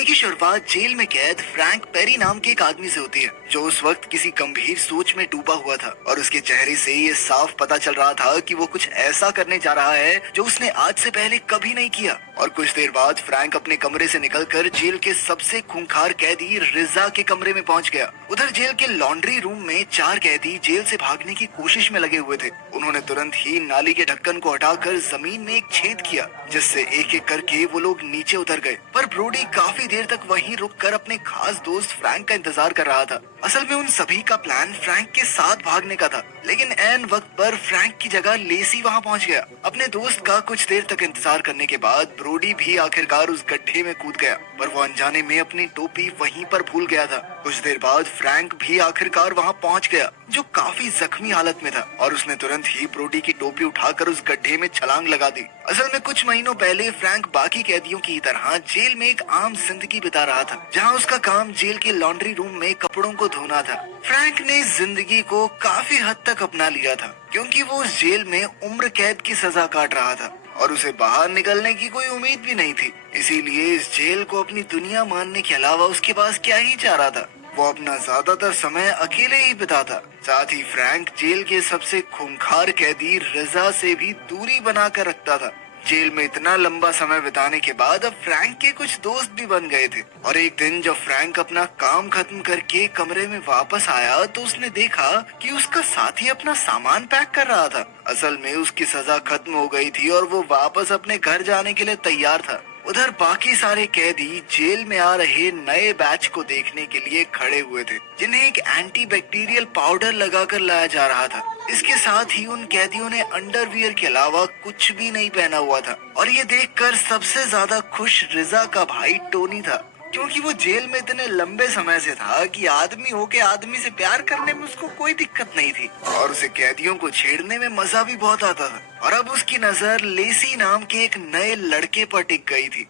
कहानी की शुरुआत जेल में कैद फ्रैंक पेरी नाम के एक आदमी से होती है, जो उस वक्त किसी गंभीर सोच में डूबा हुआ था और उसके चेहरे से ये साफ पता चल रहा था कि वो कुछ ऐसा करने जा रहा है जो उसने आज से पहले कभी नहीं किया। और कुछ देर बाद फ्रैंक अपने कमरे से निकलकर जेल के सबसे खूंखार कैदी रिजा के कमरे में पहुंच गया। उधर जेल के लॉन्ड्री रूम में 4 कैदी जेल से भागने की कोशिश में लगे हुए थे। उन्होंने तुरंत ही नाली के ढक्कन को हटाकर जमीन में एक छेद किया, जिससे एक एक करके वो लोग नीचे उतर गए। पर ब्रोडी काफी देर तक वहीं रुककर अपने खास दोस्त फ्रैंक का इंतजार कर रहा था। असल में उन सभी का प्लान फ्रैंक के साथ भागने का था, लेकिन ऐन वक्त पर फ्रैंक की जगह लेसी वहां पहुंच गया। अपने दोस्त का कुछ देर तक इंतजार करने के बाद ब्रोडी भी आखिरकार उस गड्ढे में कूद गया, पर वो अनजाने में अपनी टोपी वहीं पर भूल गया था। कुछ देर बाद फ्रैंक भी आखिरकार वहां पहुंच गया, जो काफी जख्मी हालत में था, और उसने तुरंत ही ब्रोडी की टोपी उठाकर उस गड्ढे में छलांग लगा दी। असल में कुछ महीनों पहले फ्रैंक बाकी कैदियों की तरह जेल में एक आम जिंदगी बिता रहा था, जहां उसका काम जेल के लॉन्ड्री रूम में कपड़ों को धोना था। फ्रैंक ने जिंदगी को काफी हद तक अपना लिया था, क्योंकि वो उस जेल में उम्र कैद की सजा काट रहा था और उसे बाहर निकलने की कोई उम्मीद भी नहीं थी। इसीलिए इस जेल को अपनी दुनिया मानने के अलावा उसके पास क्या ही चाह रहा था। वो अपना ज्यादातर समय अकेले ही बिताता। साथ ही फ्रैंक जेल के सबसे खूंखार कैदी रिजा से भी दूरी बनाकर रखता था। जेल में इतना लंबा समय बिताने के बाद अब फ्रैंक के कुछ दोस्त भी बन गए थे, और एक दिन जब फ्रैंक अपना काम खत्म करके कमरे में वापस आया तो उसने देखा कि उसका साथी अपना सामान पैक कर रहा था। असल में उसकी सजा खत्म हो गई थी और वो वापस अपने घर जाने के लिए तैयार था। उधर बाकी सारे कैदी जेल में आ रहे नए बैच को देखने के लिए खड़े हुए थे, जिन्हें एक एंटी बैक्टीरियल पाउडर लगाकर लाया जा रहा था। इसके साथ ही उन कैदियों ने अंडरवियर के अलावा कुछ भी नहीं पहना हुआ था, और ये देखकर सबसे ज्यादा खुश रिजा का भाई टोनी था, क्योंकि वो जेल में इतने लंबे समय से था कि आदमी होके आदमी से प्यार करने में उसको कोई दिक्कत नहीं थी, और उसे कैदियों को छेड़ने में मजा भी बहुत आता था। और अब उसकी नजर लेसी नाम के एक नए लड़के पर टिक गई थी।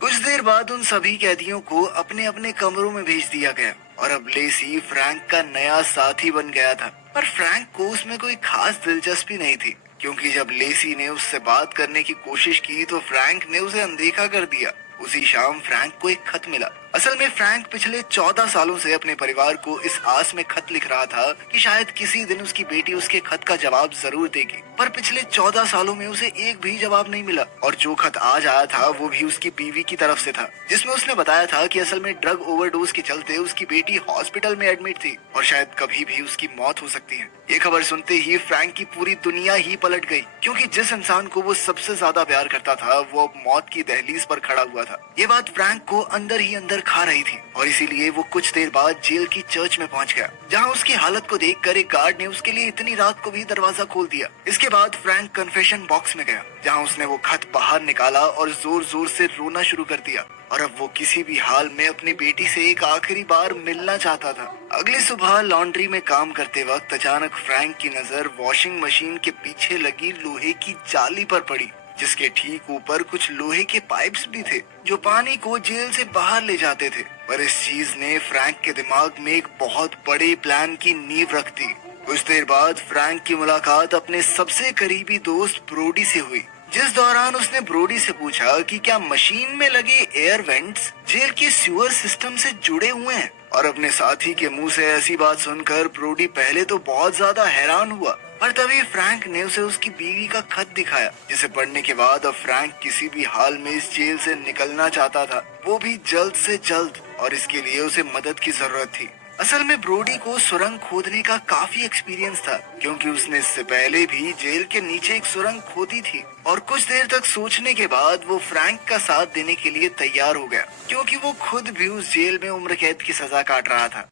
कुछ देर बाद उन सभी कैदियों को अपने अपने कमरों में भेज दिया गया, और अब लेसी फ्रैंक का नया साथी बन गया था। पर फ्रैंक को उसमें कोई खास दिलचस्पी नहीं थी, क्योंकि जब लेसी ने उससे बात करने की कोशिश की तो फ्रैंक ने उसे अनदेखा कर दिया। उसी शाम फ्रैंक को एक खत मिला। असल में फ्रैंक पिछले 14 सालों से अपने परिवार को इस आस में खत लिख रहा था कि शायद किसी दिन उसकी बेटी उसके खत का जवाब जरूर देगी। पर पिछले 14 सालों में उसे एक भी जवाब नहीं मिला, और जो खत आज आया था वो भी उसकी बीवी की तरफ से था, जिसमें उसने बताया था कि असल में ड्रग ओवरडोज के चलते उसकी बेटी हॉस्पिटल में एडमिट थी और शायद कभी भी उसकी मौत हो सकती है। ये खबर सुनते ही फ्रैंक की पूरी दुनिया ही पलट गई, क्योंकि जिस इंसान को वो सबसे ज्यादा प्यार करता था वो अब मौत की दहलीज पर खड़ा हुआ था। ये बात फ्रैंक को अंदर ही अंदर खा रही थी, और इसीलिए वो कुछ देर बाद जेल की चर्च में पहुंच गया, जहां उसकी हालत को देखकर एक गार्ड ने उसके लिए इतनी रात को भी दरवाजा खोल दिया। इसके बाद फ्रैंक कन्फेशन बॉक्स में गया, जहां उसने वो खत बाहर निकाला और जोर जोर से रोना शुरू कर दिया, और अब वो किसी भी हाल में अपनी बेटी से एक आखिरी बार मिलना चाहता था। अगली सुबह लॉन्ड्री में काम करते वक्त अचानक फ्रैंक की नजर वॉशिंग मशीन के पीछे लगी लोहे की जाली पर पड़ी, जिसके ठीक ऊपर कुछ लोहे के पाइप्स भी थे जो पानी को जेल से बाहर ले जाते थे। पर इस चीज ने फ्रैंक के दिमाग में एक बहुत बड़े प्लान की नींव रख दी। कुछ देर बाद फ्रैंक की मुलाकात अपने सबसे करीबी दोस्त ब्रोडी से हुई, जिस दौरान उसने ब्रोडी से पूछा कि क्या मशीन में लगे एयर वेंट्स जेल के सीवर सिस्टम से जुड़े हुए हैं। और अपने साथी के मुंह से ऐसी बात सुनकर ब्रोडी पहले तो बहुत ज्यादा हैरान हुआ, पर तभी फ्रैंक ने उसे उसकी बीवी का खत दिखाया, जिसे पढ़ने के बाद अब फ्रैंक किसी भी हाल में इस जेल से निकलना चाहता था, वो भी जल्द से जल्द, और इसके लिए उसे मदद की जरूरत थी। असल में ब्रोडी को सुरंग खोदने का काफी एक्सपीरियंस था, क्योंकि उसने इससे पहले भी जेल के नीचे एक सुरंग खोदी थी। और कुछ देर तक सोचने के बाद वो फ्रैंक का साथ देने के लिए तैयार हो गया, क्योंकि वो खुद भी उस जेल में उम्र कैद की सजा काट रहा था।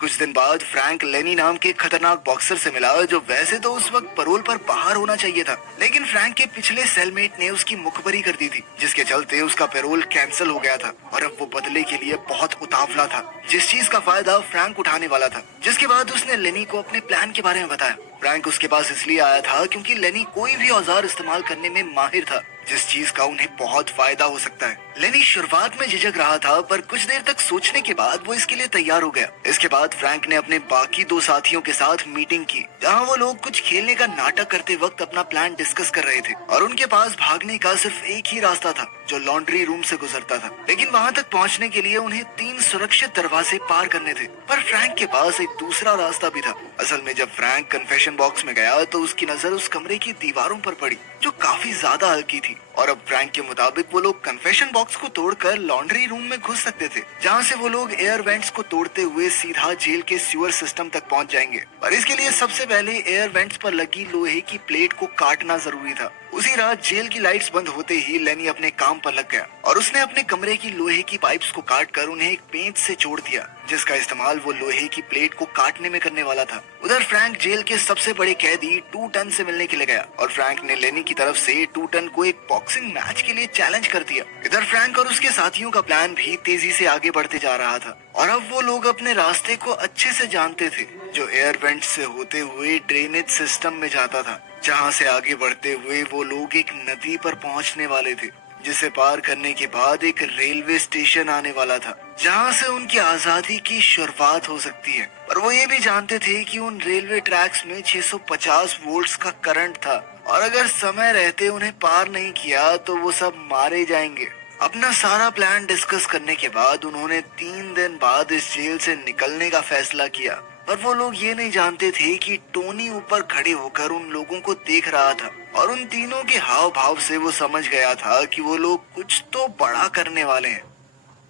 कुछ दिन बाद फ्रैंक लेनी नाम के खतरनाक बॉक्सर से मिला, जो वैसे तो उस वक्त परोल पर बाहर होना चाहिए था, लेकिन फ्रैंक के पिछले सेलमेट ने उसकी मुखबरी कर दी थी, जिसके चलते उसका पैरोल कैंसिल हो गया था, और अब वो बदले के लिए बहुत उतावला था, जिस चीज का फायदा फ्रैंक उठाने वाला था। जिसके बाद उसने लेनी को अपने प्लान के बारे में बताया। फ्रैंक उसके पास इसलिए आया था क्योंकि लेनी कोई भी औजार इस्तेमाल करने में माहिर था, जिस चीज का उन्हें बहुत फायदा हो सकता है। लेनी शुरुआत में झिझक रहा था, पर कुछ देर तक सोचने के बाद वो इसके लिए तैयार हो गया। इसके बाद फ्रैंक ने अपने बाकी 2 साथियों के साथ मीटिंग की, जहाँ वो लोग कुछ खेलने का नाटक करते वक्त अपना प्लान डिस्कस कर रहे थे और उनके पास भागने का सिर्फ एक ही रास्ता था, जो लॉन्ड्री रूम से गुजरता था। लेकिन वहाँ तक पहुँचने के लिए उन्हें 3 सुरक्षित दरवाजे पार करने थे। पर फ्रैंक के पास एक दूसरा रास्ता भी था। असल में जब फ्रैंक कन्फेशन बॉक्स में गया तो उसकी नजर उस कमरे की दीवारों पर पड़ी, जो काफी ज्यादा हल्की थी। और अब फ्रैंक के मुताबिक वो लोग कन्फेशन बॉक्स को तोड़कर लॉन्ड्री रूम में घुस सकते थे, जहाँ से वो लोग एयर वेंट्स को तोड़ते हुए सीधा जेल के सीवर सिस्टम तक पहुँच जाएंगे। पर इसके लिए सबसे पहले एयर वेंट्स पर लगी लोहे की प्लेट को काटना जरूरी था। उसी रात जेल की लाइट्स बंद होते ही लेनी अपने काम पर लग गया और उसने अपने कमरे की लोहे की पाइप्स को काटकर उन्हें एक पेंच से जोड़ दिया, जिसका इस्तेमाल वो लोहे की प्लेट को काटने में करने वाला था। उधर फ्रैंक जेल के सबसे बड़े कैदी 2 टन से मिलने के लिए गया और फ्रैंक ने लेनी की तरफ से 2 टन को एक बॉक्सिंग मैच के लिए चैलेंज कर दिया। इधर फ्रैंक और उसके साथियों का प्लान भी तेजी से आगे बढ़ते जा रहा था और अब वो लोग अपने रास्ते को अच्छे से जानते थे, जो एयर वेंट से होते हुए ड्रेनेज सिस्टम में जाता था, जहाँ से आगे बढ़ते हुए वो लोग एक नदी पर पहुँचने वाले थे, जिसे पार करने के बाद एक रेलवे स्टेशन आने वाला था, जहाँ से उनकी आजादी की शुरुआत हो सकती है। पर वो ये भी जानते थे कि उन रेलवे ट्रैक्स में 650 वोल्ट्स का करंट था और अगर समय रहते उन्हें पार नहीं किया तो वो सब मारे जाएंगे। अपना सारा प्लान डिस्कस करने के बाद उन्होंने 3 दिन बाद इस जेल से निकलने का फैसला किया। पर वो लोग ये नहीं जानते थे कि टोनी ऊपर खड़े होकर उन लोगों को देख रहा था और उन तीनों के हाव भाव से वो समझ गया था कि वो लोग कुछ तो बड़ा करने वाले हैं।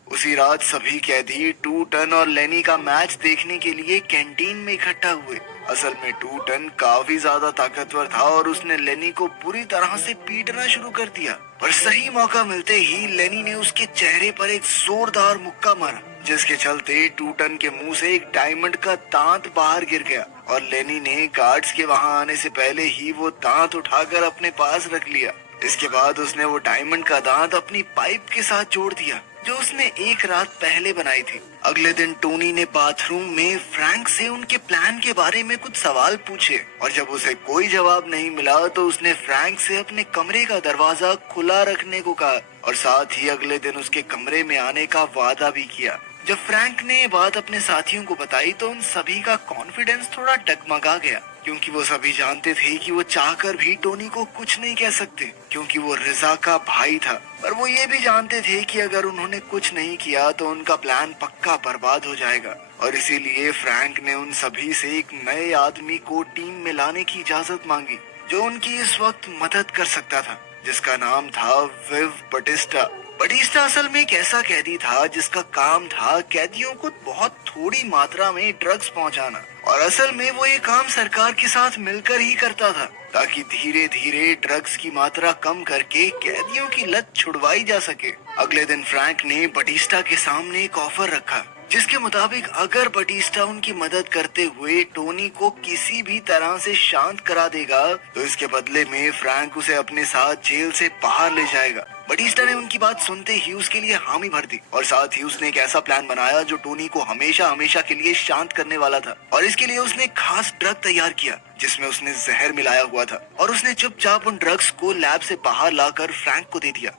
उसी रात सभी कैदी 2 टन और लेनी का मैच देखने के लिए कैंटीन में इकट्ठा हुए। असल में 2 टन काफी ज्यादा ताकतवर था और उसने लेनी को पूरी तरह से पीटना शुरू कर दिया। पर सही मौका मिलते ही लेनी ने उसके चेहरे पर एक जोरदार मुक्का मारा, जिसके चलते 2 टन के मुंह से एक डायमंड का दांत बाहर गिर गया और लेनी ने गार्ड्स के वहां आने से पहले ही वो दांत उठाकर अपने पास रख लिया। इसके बाद उसने वो डायमंड का दांत अपनी पाइप के साथ जोड़ दिया, जो उसने एक रात पहले बनाई थी। अगले दिन टोनी ने बाथरूम में फ्रैंक से उनके प्लान के बारे में कुछ सवाल पूछे और जब उसे कोई जवाब नहीं मिला तो उसने फ्रैंक से अपने कमरे का दरवाजा खुला रखने को कहा और साथ ही अगले दिन उसके कमरे में आने का वादा भी किया। जब फ्रैंक ने ये बात अपने साथियों को बताई तो उन सभी का कॉन्फिडेंस थोड़ा डगमगा गया, क्योंकि वो सभी जानते थे कि वो चाहकर भी टोनी को कुछ नहीं कह सकते, क्योंकि वो रिजा का भाई था। पर वो ये भी जानते थे कि अगर उन्होंने कुछ नहीं किया तो उनका प्लान पक्का बर्बाद हो जाएगा और इसीलिए फ्रैंक ने उन सभी से एक नए आदमी को टीम में लाने की इजाजत मांगी, जो उनकी इस वक्त मदद कर सकता था, जिसका नाम था विव बटिस्टा। बटिस्टा असल में एक ऐसा कैदी था जिसका काम था कैदियों को बहुत थोड़ी मात्रा में ड्रग्स पहुंचाना और असल में वो ये काम सरकार के साथ मिलकर ही करता था, ताकि धीरे धीरे ड्रग्स की मात्रा कम करके कैदियों की लत छुड़वाई जा सके। अगले दिन फ्रैंक ने बटिस्टा के सामने एक ऑफर रखा, जिसके मुताबिक अगर बटिस्टा उनकी मदद करते हुए टोनी को किसी भी तरह से शांत करा देगा तो इसके बदले में फ्रैंक उसे अपने साथ जेल से बाहर ले जाएगा। बटिस्टा ने उनकी बात सुनते ही उसके लिए हामी भर दी और साथ ही उसने एक ऐसा प्लान बनाया जो टोनी को हमेशा हमेशा के लिए शांत करने वाला था और इसके लिए उसने खास ड्रग तैयार किया, जिसमें उसने जहर मिलाया हुआ था और उसने चुपचाप उन ड्रग्स को लैब से बाहर लाकर फ्रैंक को दे दिया।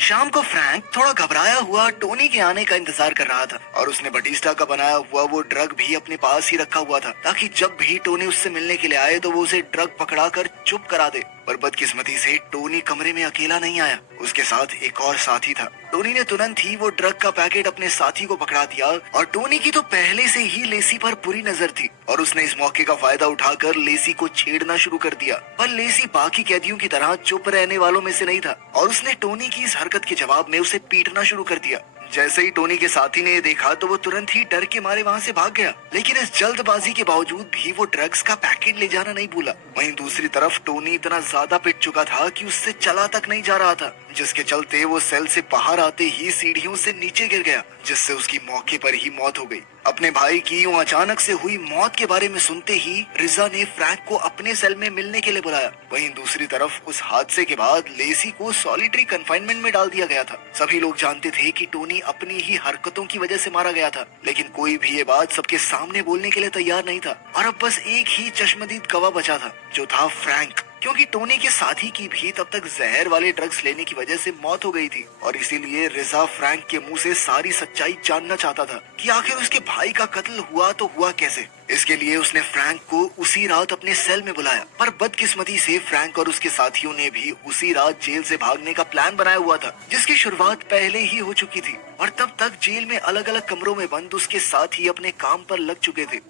शाम को फ्रैंक थोड़ा घबराया हुआ टोनी के आने का इंतजार कर रहा था और उसने बटिस्टा का बनाया हुआ वो ड्रग भी अपने पास ही रखा हुआ था, ताकि जब भी टोनी उससे मिलने के लिए आए तो वो उसे ड्रग पकड़ाकर चुप करा दे। पर बदकिस्मती से टोनी कमरे में अकेला नहीं आया, उसके साथ एक और साथी था। टोनी ने तुरंत ही वो ड्रग का पैकेट अपने साथी को पकड़ा दिया और टोनी की तो पहले से ही लेसी पर बुरी नजर थी और उसने इस मौके का फायदा उठाकर लेसी को छेड़ना शुरू कर दिया। पर लेसी बाकी कैदियों की तरह चुप रहने वालों में से नहीं था और उसने टोनी की इस हरकत के जवाब में उसे पीटना शुरू कर दिया। जैसे ही टोनी के साथी ने ये देखा तो वो तुरंत ही डर के मारे वहाँ से भाग गया, लेकिन इस जल्दबाजी के बावजूद भी वो ड्रग्स का पैकेट ले जाना नहीं भूला। वहीं दूसरी तरफ टोनी इतना ज्यादा पिट चुका था कि उससे चला तक नहीं जा रहा था, जिसके चलते वो सेल से बाहर आते ही सीढ़ियों से नीचे गिर गया, जिससे उसकी मौके पर ही मौत हो गई। अपने भाई की यूं अचानक से हुई मौत के बारे में सुनते ही रिजा ने फ्रैंक को अपने सेल में मिलने के लिए बुलाया। वहीं दूसरी तरफ उस हादसे के बाद लेसी को सॉलिटरी कंफाइनमेंट में डाल दिया गया था। सभी लोग जानते थे कि टोनी अपनी ही हरकतों की वजह से मारा गया था, लेकिन कोई भी ये बात सबके सामने बोलने के लिए तैयार नहीं था और अब बस एक ही चश्मदीद गवाह बचा था, जो था फ्रैंक। क्योंकि टोनी के साथी की भी तब तक जहर वाले ड्रग्स लेने की वजह से मौत हो गई थी और इसीलिए रिजा फ्रैंक के मुंह से सारी सच्चाई जानना चाहता था कि आखिर उसके भाई का कत्ल हुआ तो हुआ कैसे। इसके लिए उसने फ्रैंक को उसी रात अपने सेल में बुलाया, पर बदकिस्मती से फ्रैंक और उसके साथियों ने भी उसी रात जेल से भागने का प्लान बनाया हुआ था, जिसकी शुरुआत पहले ही हो चुकी थी और तब तक जेल में अलग अलग कमरों में बंद उसके साथी अपने काम पर लग चुके थे।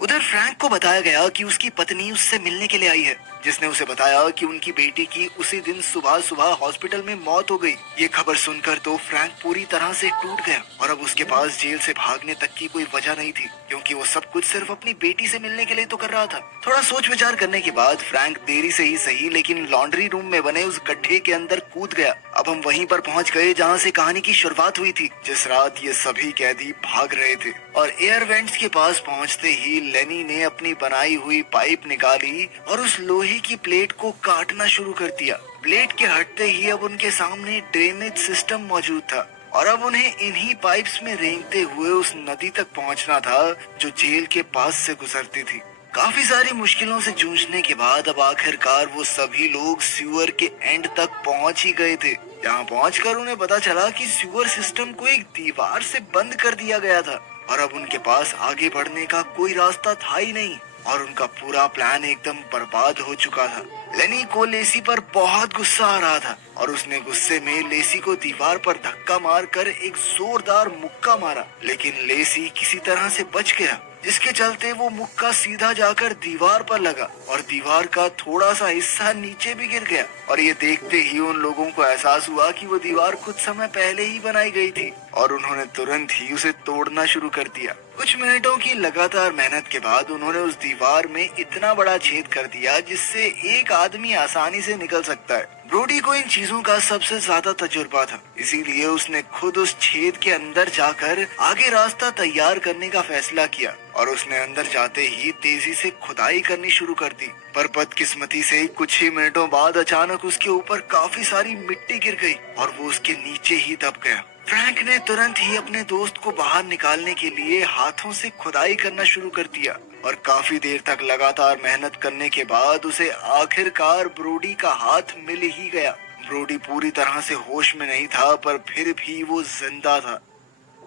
उधर फ्रैंक को बताया गया कि उसकी पत्नी उससे मिलने के लिए आई है, जिसने उसे बताया कि उनकी बेटी की उसी दिन सुबह सुबह हॉस्पिटल में मौत हो गई। ये खबर सुनकर तो फ्रैंक पूरी तरह से टूट गया और अब उसके पास जेल से भागने तक की कोई वजह नहीं थी, क्योंकि वो सब कुछ सिर्फ अपनी बेटी से मिलने के लिए तो कर रहा था। थोड़ा सोच विचार करने के बाद फ्रैंक देरी से ही सही लेकिन लॉन्ड्री रूम में बने उस गड्ढे के अंदर कूद गया। अब हम वहीं पर पहुंच गए जहां से कहानी की शुरुआत हुई थी, जिस रात ये सभी कैदी भाग रहे थे। और एयर वेंट्स के पास पहुंचते ही लेनी ने अपनी बनाई हुई पाइप निकाली और उस लोहे की प्लेट को काटना शुरू कर दिया। प्लेट के हटते ही अब उनके सामने ड्रेनेज सिस्टम मौजूद था और अब उन्हें इन्हीं पाइप्स में रेंगते हुए उस नदी तक पहुंचना था जो जेल के पास से गुजरती थी। काफी सारी मुश्किलों से जूझने के बाद अब आखिरकार वो सभी लोग सीवर के एंड तक पहुंच ही गए थे, जहां पहुंचकर उन्हें पता चला कि सीवर सिस्टम को एक दीवार से बंद कर दिया गया था और अब उनके पास आगे बढ़ने का कोई रास्ता था ही नहीं और उनका पूरा प्लान एकदम बर्बाद हो चुका था। लेनी को लेसी पर बहुत गुस्सा आ रहा था और उसने गुस्से में लेसी को दीवार पर धक्का मारकर एक जोरदार मुक्का मारा, लेकिन लेसी किसी तरह से बच गया, जिसके चलते वो मुक्का सीधा जाकर दीवार पर लगा और दीवार का थोड़ा सा हिस्सा नीचे भी गिर गया। और ये देखते ही उन लोगों को एहसास हुआ कि वो दीवार कुछ समय पहले ही बनाई गई थी और उन्होंने तुरंत ही उसे तोड़ना शुरू कर दिया। कुछ मिनटों की लगातार मेहनत के बाद उन्होंने उस दीवार में इतना बड़ा छेद कर दिया जिससे एक आदमी आसानी से निकल सकता है। ब्रोडी को इन चीजों का सबसे ज्यादा तजुर्बा था, इसीलिए उसने खुद उस छेद के अंदर जाकर आगे रास्ता तैयार करने का फैसला किया और उसने अंदर जाते ही तेजी से खुदाई करनी शुरू कर दी। पर बदकिस्मती से कुछ ही मिनटों बाद अचानक उसके ऊपर काफी सारी मिट्टी गिर गई और वो उसके नीचे ही दब गया। फ्रैंक ने तुरंत ही अपने दोस्त को बाहर निकालने के लिए हाथों से खुदाई करना शुरू कर दिया और काफी देर तक लगातार मेहनत करने के बाद उसे आखिरकार ब्रोडी का हाथ मिल ही गया। ब्रोडी पूरी तरह से होश में नहीं था, पर फिर भी वो जिंदा था।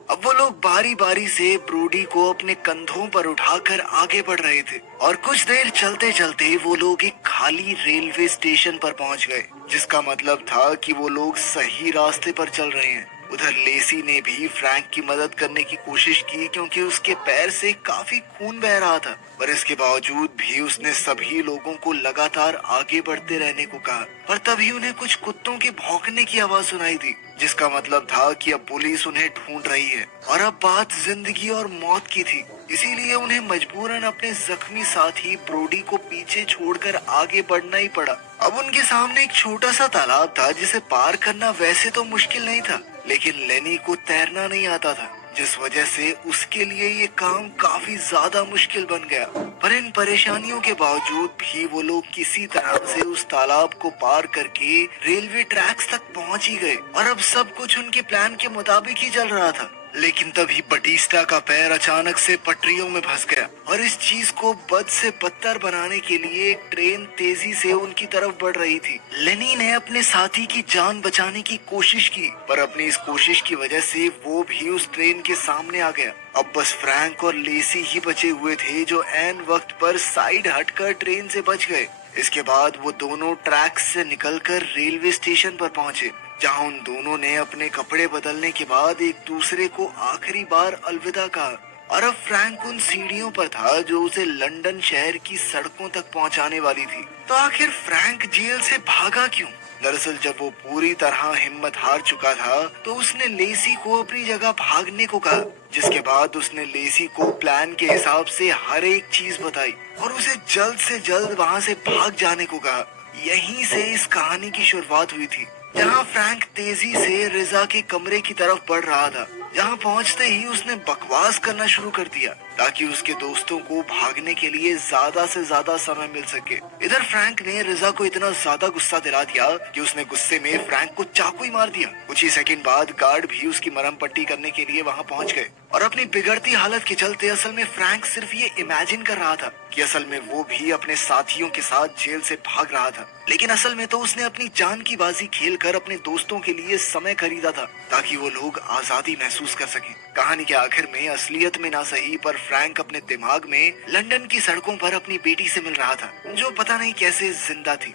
अब वो लोग बारी बारी से ब्रोडी को अपने कंधों पर उठाकर आगे बढ़ रहे थे और कुछ देर चलते चलते वो लोग एक खाली रेलवे स्टेशन पर पहुंच गए, जिसका मतलब था कि वो लोग सही रास्ते पर चल रहे हैं। उधर लेसी ने भी फ्रैंक की मदद करने की कोशिश की, क्योंकि उसके पैर से काफी खून बह रहा था, पर इसके बावजूद भी उसने सभी लोगों को लगातार आगे बढ़ते रहने को कहा। पर तभी उन्हें कुछ कुत्तों के भौंकने की आवाज सुनाई दी, जिसका मतलब था कि अब पुलिस उन्हें ढूंढ रही है और अब बात जिंदगी और मौत की थी। इसीलिए उन्हें मजबूरन अपने जख्मी साथी ब्रोडी को पीछे छोड़कर आगे बढ़ना ही पड़ा। अब उनके सामने एक छोटा सा तालाब था जिसे पार करना वैसे तो मुश्किल नहीं था, लेकिन लेनी को तैरना नहीं आता था, जिस वजह से उसके लिए ये काम काफी ज्यादा मुश्किल बन गया। पर इन परेशानियों के बावजूद भी वो लोग किसी तरह से उस तालाब को पार करके रेलवे ट्रैक्स तक पहुंच ही गए और अब सब कुछ उनके प्लान के मुताबिक ही चल रहा था। लेकिन तभी बटिस्टा का पैर अचानक से पटरियों में फंस गया और इस चीज को बद से बदतर बनाने के लिए एक ट्रेन तेजी से उनकी तरफ बढ़ रही थी। लेनी ने अपने साथी की जान बचाने की कोशिश की, पर अपनी इस कोशिश की वजह से वो भी उस ट्रेन के सामने आ गया। अब बस फ्रैंक और लेसी ही बचे हुए थे जो ऐन वक्त पर साइड हटकर ट्रेन से बच गए। इसके बाद वो दोनों ट्रैक से निकलकर रेलवे स्टेशन पर पहुंचे, जहां उन दोनों ने अपने कपड़े बदलने के बाद एक दूसरे को आखिरी बार अलविदा कहा। और अब फ्रैंक उन सीढ़ियों पर था जो उसे लंदन शहर की सड़कों तक पहुंचाने वाली थी। तो आखिर फ्रैंक जेल से भागा क्यों? दरअसल जब वो पूरी तरह हिम्मत हार चुका था तो उसने लेसी को अपनी जगह भागने को कहा, जिसके बाद उसने लेसी को प्लान के हिसाब से हर एक चीज बताई और उसे जल्द से जल्द वहां से भाग जाने को कहा। यहीं से इस कहानी की शुरुआत हुई थी, जहां फ्रैंक तेजी से रिजा के कमरे की तरफ बढ़ रहा था, यहाँ पहुंचते ही उसने बकवास करना शुरू कर दिया ताकि उसके दोस्तों को भागने के लिए ज्यादा से ज्यादा समय मिल सके। इधर फ्रैंक ने रिजा को इतना ज्यादा गुस्सा दिला दिया कि उसने गुस्से में फ्रैंक को चाकू ही मार दिया। कुछ ही सेकंड बाद गार्ड भी उसकी मरहम पट्टी करने के लिए वहाँ पहुँच गए और अपनी बिगड़ती हालत के चलते असल में फ्रैंक सिर्फ ये इमेजिन कर रहा था कि असल में वो भी अपने साथियों के साथ जेल से भाग रहा था, लेकिन असल में तो उसने अपनी जान की बाजी खेलकर अपने दोस्तों के लिए समय खरीदा था ताकि वो लोग आजादी महसूस कर सकें। कहानी के आखिर में असलियत में ना सही पर फ्रैंक अपने दिमाग में लंदन की सड़कों पर अपनी बेटी से मिल रहा था जो पता नहीं कैसे जिंदा थी।